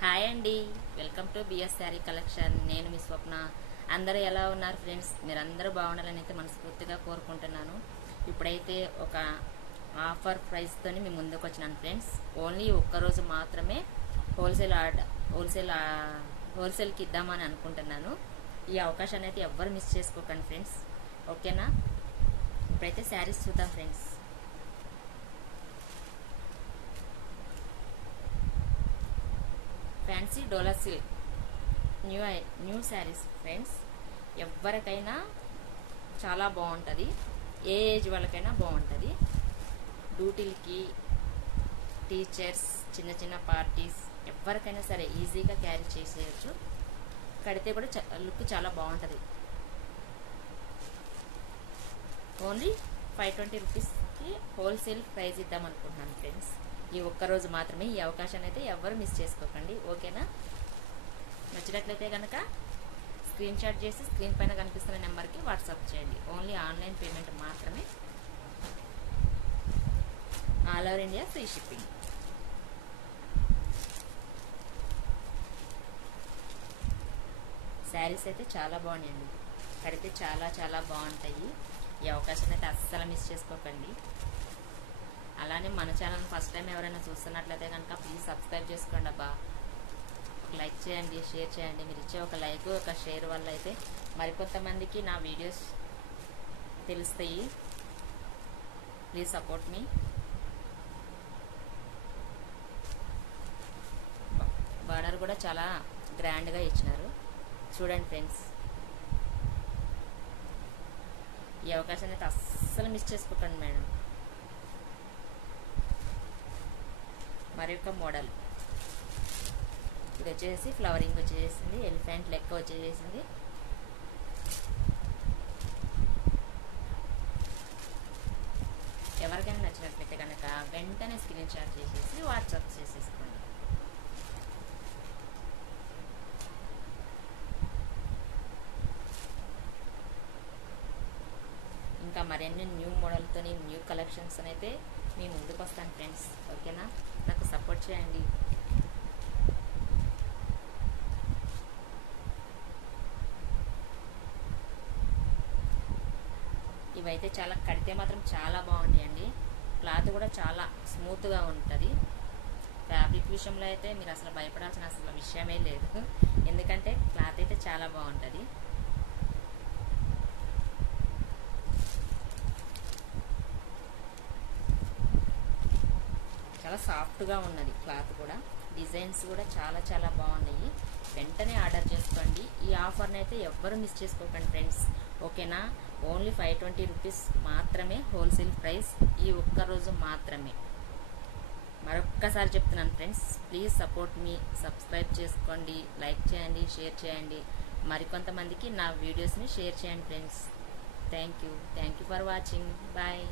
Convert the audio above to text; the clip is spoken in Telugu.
హాయ్ అండి, welcome to BS sari collection. నేను మీ స్వప్న. అందరూ ఎలా ఉన్నారు ఫ్రెండ్స్? మీరందరూ బాగుండాలని అయితే మనస్ఫూర్తిగా కోరుకుంటున్నాను. ఇప్పుడైతే ఒక ఆఫర్ ప్రైస్తోని మీ ముందుకు వచ్చినాను ఫ్రెండ్స్. ఓన్లీ ఒక్కరోజు మాత్రమే హోల్సేల్కి ఇద్దామని అనుకుంటున్నాను. ఈ అవకాశాన్ని అయితే ఎవ్వరు మిస్ చేసుకోకండి ఫ్రెండ్స్, ఓకేనా? ఇప్పుడైతే శారీస్ చూద్దాం ఫ్రెండ్స్. ఫ్యాన్సీ డోలా సిల్క్ న్యూ శారీస్ ఫ్రెండ్స్. ఎవరికైనా చాలా బాగుంటుంది, ఏ ఏజ్ వాళ్ళకైనా బాగుంటుంది. డ్యూటీలకి, టీచర్స్, చిన్న చిన్న పార్టీస్ ఎవరికైనా సరే ఈజీగా క్యారీ చేసేయచ్చు. కడితే కూడా లుక్ చాలా బాగుంటుంది. ఓన్లీ 520 రూపీస్కి హోల్సేల్ ప్రైస్ ఇద్దాం అనుకుంటున్నాను ఫ్రెండ్స్. ఈ ఒక్కరోజు మాత్రమే ఈ అవకాశాన్ని అయితే ఎవరు మిస్ చేసుకోకండి, ఓకేనా? నచ్చినట్లయితే కనుక స్క్రీన్ షాట్ చేసి స్క్రీన్ పైన కనిపిస్తున్న నెంబర్కి వాట్సాప్ చేయండి. ఓన్లీ ఆన్లైన్ పేమెంట్ మాత్రమే, all over India free shipping. Saris అయితే చాలా బాగున్నాయండి, కడితే చాలా చాలా బాగుంటాయి. ఈ అవకాశాన్ని అయితే అస్సలు మిస్ చేసుకోకండి. అలానే మన ఛానల్ ఫస్ట్ టైం ఎవరైనా చూస్తున్నట్లయితే కనుక ప్లీజ్ సబ్స్క్రైబ్ చేసుకోండి అబ్బా. ఒక లైక్ చేయండి, షేర్ చేయండి. మీరు ఇచ్చే ఒక లైక్, ఒక షేర్ వల్ల అయితే మరికొంతమందికి నా వీడియోస్ తెలుస్తాయి. Please support me. బార్డర్ కూడా చాలా గ్రాండ్గా ఇచ్చినారు, చూడండి ఫ్రెండ్స్. ఈ అవకాశాన్ని అయితే అస్సలు మిస్ చేసుకోకండి మేడం. మరి ఒక మోడల్ ఇది వచ్చేసి ఫ్లవరింగ్ వచ్చేసింది, ఎలిఫెంట్ లెక్క వచ్చేసింది. ఎవరికైనా నచ్చినట్లయితే కనుక వెంటనే స్క్రీన్ షాట్ చేసేసి వాట్సాప్ చేసేసుకోండి. ఇంకా మరిన్ని న్యూ మోడల్తో న్యూ కలెక్షన్స్ అయితే మీ ముందుకు వస్తాను ఫ్రెండ్స్, ఓకేనా? నాకు సపోర్ట్ చేయండి. ఇవైతే చాలా కడితే మాత్రం చాలా బాగుంటాయండి. క్లాత్ కూడా చాలా స్మూత్గా ఉంటుంది. ఫ్యాబ్రిక్ విషయంలో అయితే మీరు అసలు భయపడాల్సిన అసలు విషయమే లేదు, ఎందుకంటే క్లాత్ అయితే చాలా బాగుంటుంది. చాలా సాఫ్ట్గా ఉన్నది క్లాత్ కూడా. డిజైన్స్ కూడా చాలా చాలా బాగున్నాయి. వెంటనే ఆర్డర్ చేసుకోండి. ఈ ఆఫర్ని అయితే ఎవ్వరు మిస్ చేసుకోకండి ఫ్రెండ్స్, ఓకేనా? ఓన్లీ 520 రూపీస్ మాత్రమే హోల్సేల్ ప్రైస్, ఈ ఒక్కరోజు మాత్రమే. మరొక్కసారి చెప్తున్నాను ఫ్రెండ్స్, ప్లీజ్ సపోర్ట్ మీ. సబ్స్క్రైబ్ చేసుకోండి, లైక్ చేయండి, షేర్ చేయండి. మరికొంతమందికి నా వీడియోస్ని షేర్ చేయండి friends. Thank you for watching. Bye.